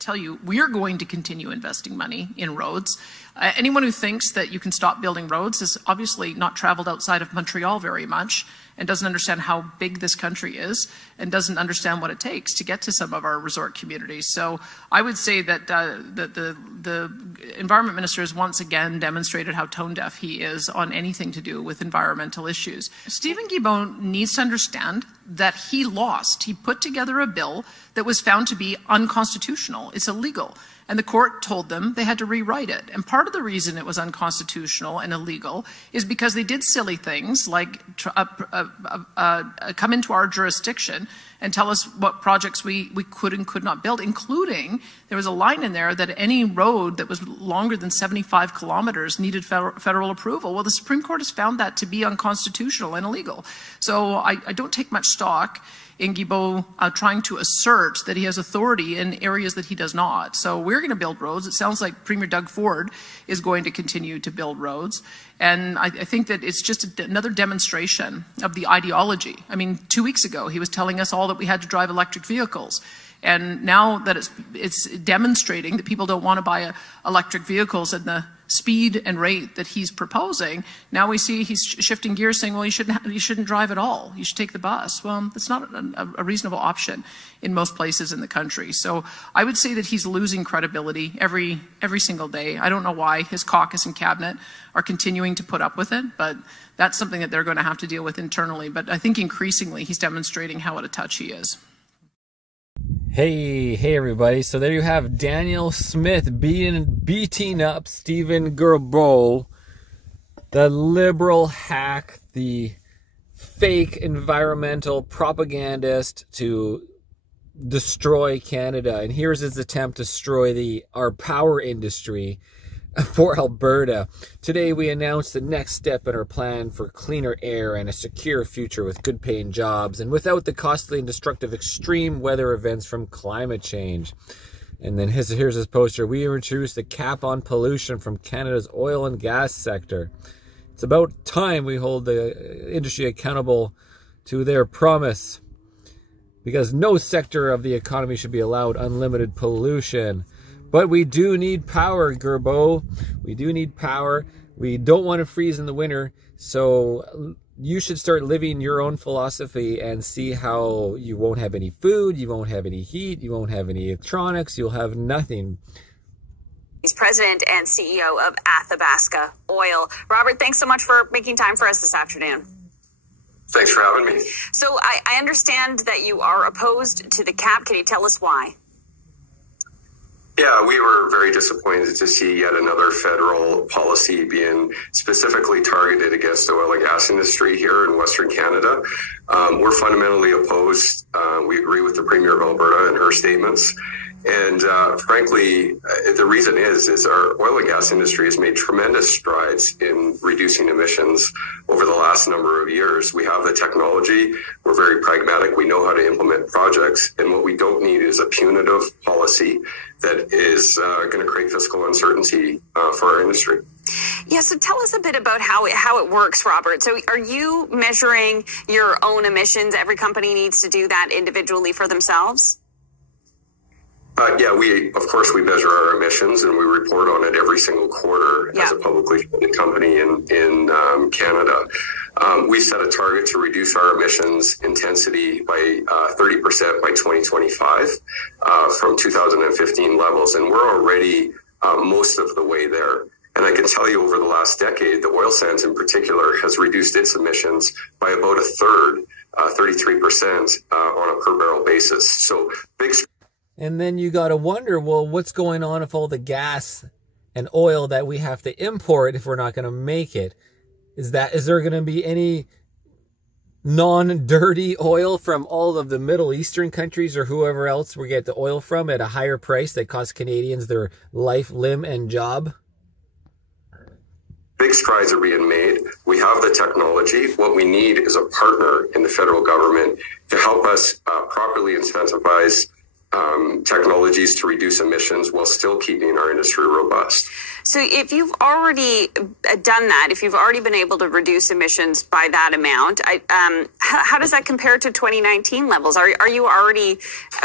tell you, we're going to continue investing money in roads. Anyone who thinks that you can stop building roads has obviously not traveled outside of Montreal very much and doesn't understand how big this country is and doesn't understand what it takes to get to some of our resort communities. So I would say that the Environment Minister has once again demonstrated how tone deaf he is on anything to do with environmental issues. Stephen Guilbeault needs to understand that he lost. He put together a bill that was found to be unconstitutional. It's illegal. And the court told them they had to rewrite it. And part of the reason it was unconstitutional and illegal is because they did silly things like come into our jurisdiction and tell us what projects we could and could not build, including there was a line in there that any road that was longer than 75 kilometers needed federal approval. Well, the Supreme Court has found that to be unconstitutional and illegal. So I don't take much stock in Guilbeault trying to assert that he has authority in areas that he does not. So we're going to build roads. It sounds like Premier Doug Ford is going to continue to build roads. And I think that it's just another demonstration of the ideology. I mean, 2 weeks ago, he was telling us all that we had to drive electric vehicles. And now that it's demonstrating that people don't want to buy electric vehicles at the speed and rate that he's proposing, now we see he's shifting gears saying, well, you shouldn't drive at all. You should take the bus. Well, that's not a reasonable option in most places in the country. So I would say that he's losing credibility every single day. I don't know why his caucus and cabinet are continuing to put up with it, but that's something that they're going to have to deal with internally. But I think increasingly he's demonstrating how out of touch he is. Hey everybody. So there you have Danielle Smith beating up Stephen Guilbeault, the liberal hack, the fake environmental propagandist to destroy Canada. And here's his attempt to destroy our power industry for Alberta. Today we announced the next step in our plan for cleaner air and a secure future with good paying jobs and without the costly and destructive extreme weather events from climate change. And then here's his poster. We introduced a cap on pollution from Canada's oil and gas sector. It's about time we hold the industry accountable to their promise, because no sector of the economy should be allowed unlimited pollution. But we do need power, Guilbeault. We do need power. We don't want to freeze in the winter. So you should start living your own philosophy and see how you won't have any food, you won't have any heat, you won't have any electronics, you'll have nothing. He's president and CEO of Athabasca Oil. Robert, thanks so much for making time for us this afternoon. Thanks for having me. So I understand that you are opposed to the cap. Can you tell us why? Yeah, we were very disappointed to see yet another federal policy being specifically targeted against the oil and gas industry here in Western Canada. We're fundamentally opposed. We agree with the Premier of Alberta and her statements. And frankly, the reason is our oil and gas industry has made tremendous strides in reducing emissions over the last number of years. We have the technology. We're very pragmatic. We know how to implement projects. And what we don't need is a punitive policy that is going to create fiscal uncertainty for our industry. Yeah, so tell us a bit about how it works, Robert. So are you measuring your own emissions? Every company needs to do that individually for themselves? Yeah, of course, we measure our emissions and we report on it every single quarter as a publicly traded company in Canada. We set a target to reduce our emissions intensity by 30% by 2025 from 2015 levels, and we're already most of the way there. And I can tell you over the last decade, the oil sands in particular has reduced its emissions by about a third, 33% on a per barrel basis. So big. And then you got to wonder, well, what's going on with all the gas and oil that we have to import if we're not going to make it? Is there going to be any non-dirty oil from all of the Middle Eastern countries or whoever else we get the oil from at a higher price that costs Canadians their life, limb, and job? Big strides are being made. We have the technology. What we need is a partner in the federal government to help us properly incentivize technologies to reduce emissions while still keeping our industry robust. So if you've already done that, if you've already been able to reduce emissions by that amount, how does that compare to 2019 levels? Are you already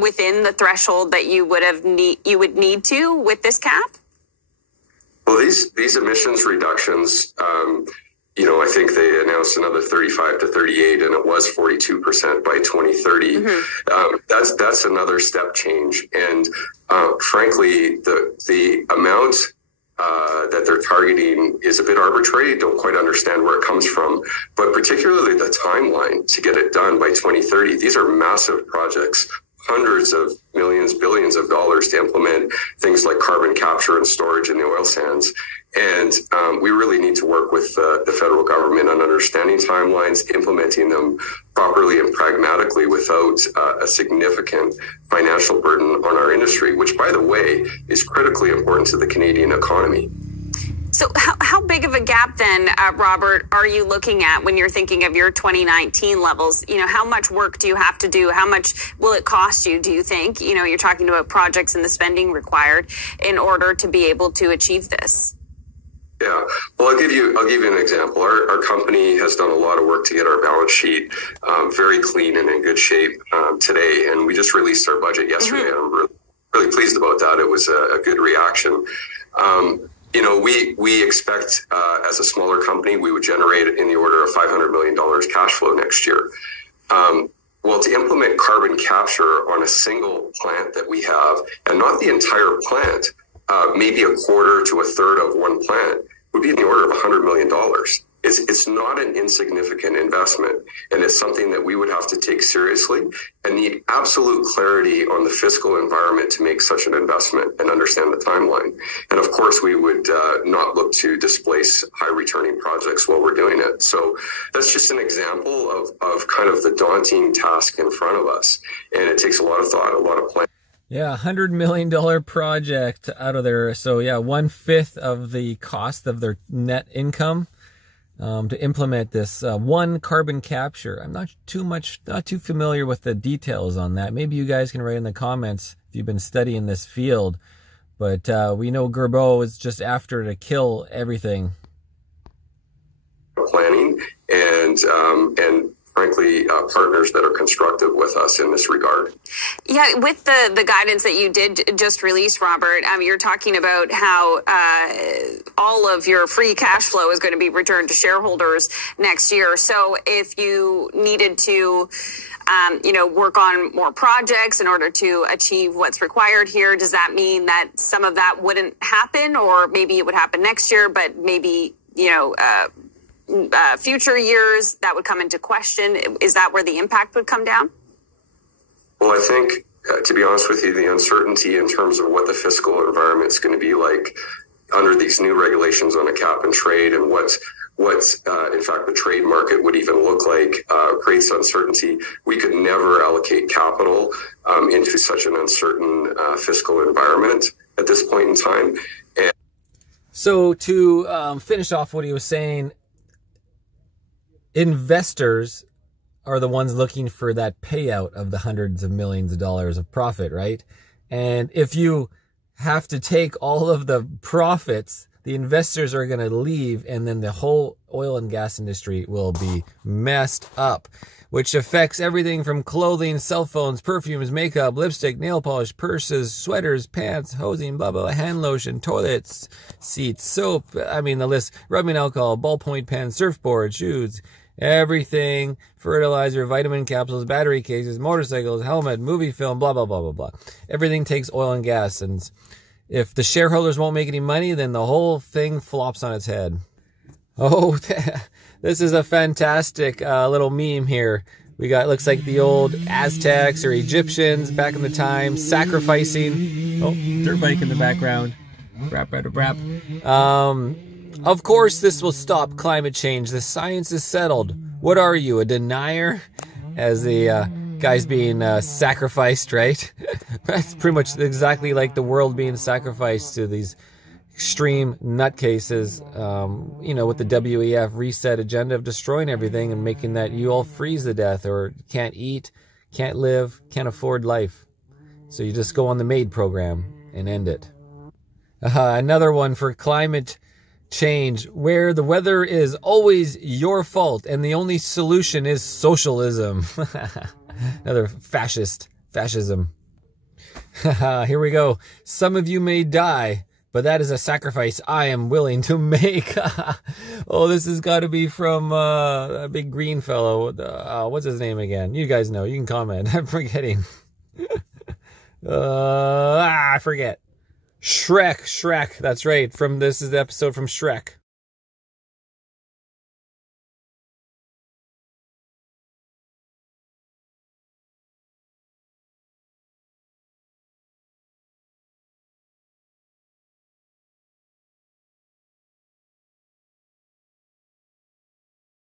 within the threshold that you would need to with this cap? Well, these emissions reductions, I think they announced another 35 to 38, and it was 42% by 2030. Mm-hmm. That's another step change, and frankly, the amount that they're targeting is a bit arbitrary. Don't quite understand where it comes from, but particularly the timeline to get it done by 2030. These are massive projects. Hundreds of millions, billions of dollars to implement things like carbon capture and storage in the oil sands. And we really need to work with the federal government on understanding timelines, implementing them properly and pragmatically without a significant financial burden on our industry, which, by the way, is critically important to the Canadian economy. So how big of a gap then, Robert, are you looking at when you're thinking of your 2019 levels? How much work do you have to do? How much will it cost you, do you think? You're talking about projects and the spending required in order to be able to achieve this. Yeah, well, I'll give you an example. Our company has done a lot of work to get our balance sheet very clean and in good shape today, and we just released our budget yesterday. Mm-hmm. I'm really pleased about that. It was a good reaction. We expect as a smaller company, we would generate in the order of $500 million cash flow next year. Well, to implement carbon capture on a single plant that we have, and not the entire plant, maybe a quarter to a third of one plant, would be in the order of $100 million. It's not an insignificant investment, and it's something that we would have to take seriously and need absolute clarity on the fiscal environment to make such an investment and understand the timeline. And of course, we would not look to displace high-returning projects while we're doing it. So that's just an example of kind of the daunting task in front of us, and it takes a lot of thought, a lot of planning. Yeah, $100 million project out of there. So yeah, 1/5 of the cost of their net income to implement this one carbon capture. I'm not too familiar with the details on that. Maybe you guys can write in the comments if you've been studying this field. But we know Guilbeault is just after to kill everything. Planning and frankly, partners that are constructive with us in this regard. Yeah, with the guidance that you did just release, Robert, you're talking about how all of your free cash flow is going to be returned to shareholders next year. So if you needed to, work on more projects in order to achieve what's required here, does that mean that some of that wouldn't happen, or maybe it would happen next year, but maybe, future years that would come into question? Is that where the impact would come down? Well, I think, to be honest with you, the uncertainty in terms of what the fiscal environment is going to be like under these new regulations on a cap and trade, and what in fact the trade market would even look like, creates uncertainty. We could never allocate capital into such an uncertain fiscal environment at this point in time. And so to finish off what he was saying, investors are the ones looking for that payout of the hundreds of millions of dollars of profit, right? And if you have to take all of the profits, the investors are going to leave, and then the whole oil and gas industry will be messed up, which affects everything from clothing, cell phones, perfumes, makeup, lipstick, nail polish, purses, sweaters, pants, hosing, blah, blah, hand lotion, toilets, seats, soap, I mean the list, rubbing alcohol, ballpoint pens, surfboards, shoes, everything, fertilizer, vitamin capsules, battery cases, motorcycles, helmet, movie film, blah, blah, blah, blah, blah. Everything takes oil and gas, and if the shareholders won't make any money, then the whole thing flops on its head. Oh, this is a fantastic little meme here. We got, looks like the old Aztecs or Egyptians back in the time, sacrificing. Oh, dirt bike in the background. Brap, brap, brap. Of course, this will stop climate change. The science is settled. What are you, a denier? As the guy's being sacrificed, right? That's pretty much exactly like the world being sacrificed to these extreme nutcases, with the WEF reset agenda of destroying everything and making that you all freeze to death or can't eat, can't live, can't afford life. So you just go on the MAID program and end it. Another one for climate change, where the weather is always your fault and the only solution is socialism. Another fascism. Here we go. Some of you may die, but that is a sacrifice I am willing to make. Oh, this has got to be from a big green fellow. What's his name again? You guys know. You can comment. I'm forgetting. I forget. Shrek. That's right. This is the episode from Shrek.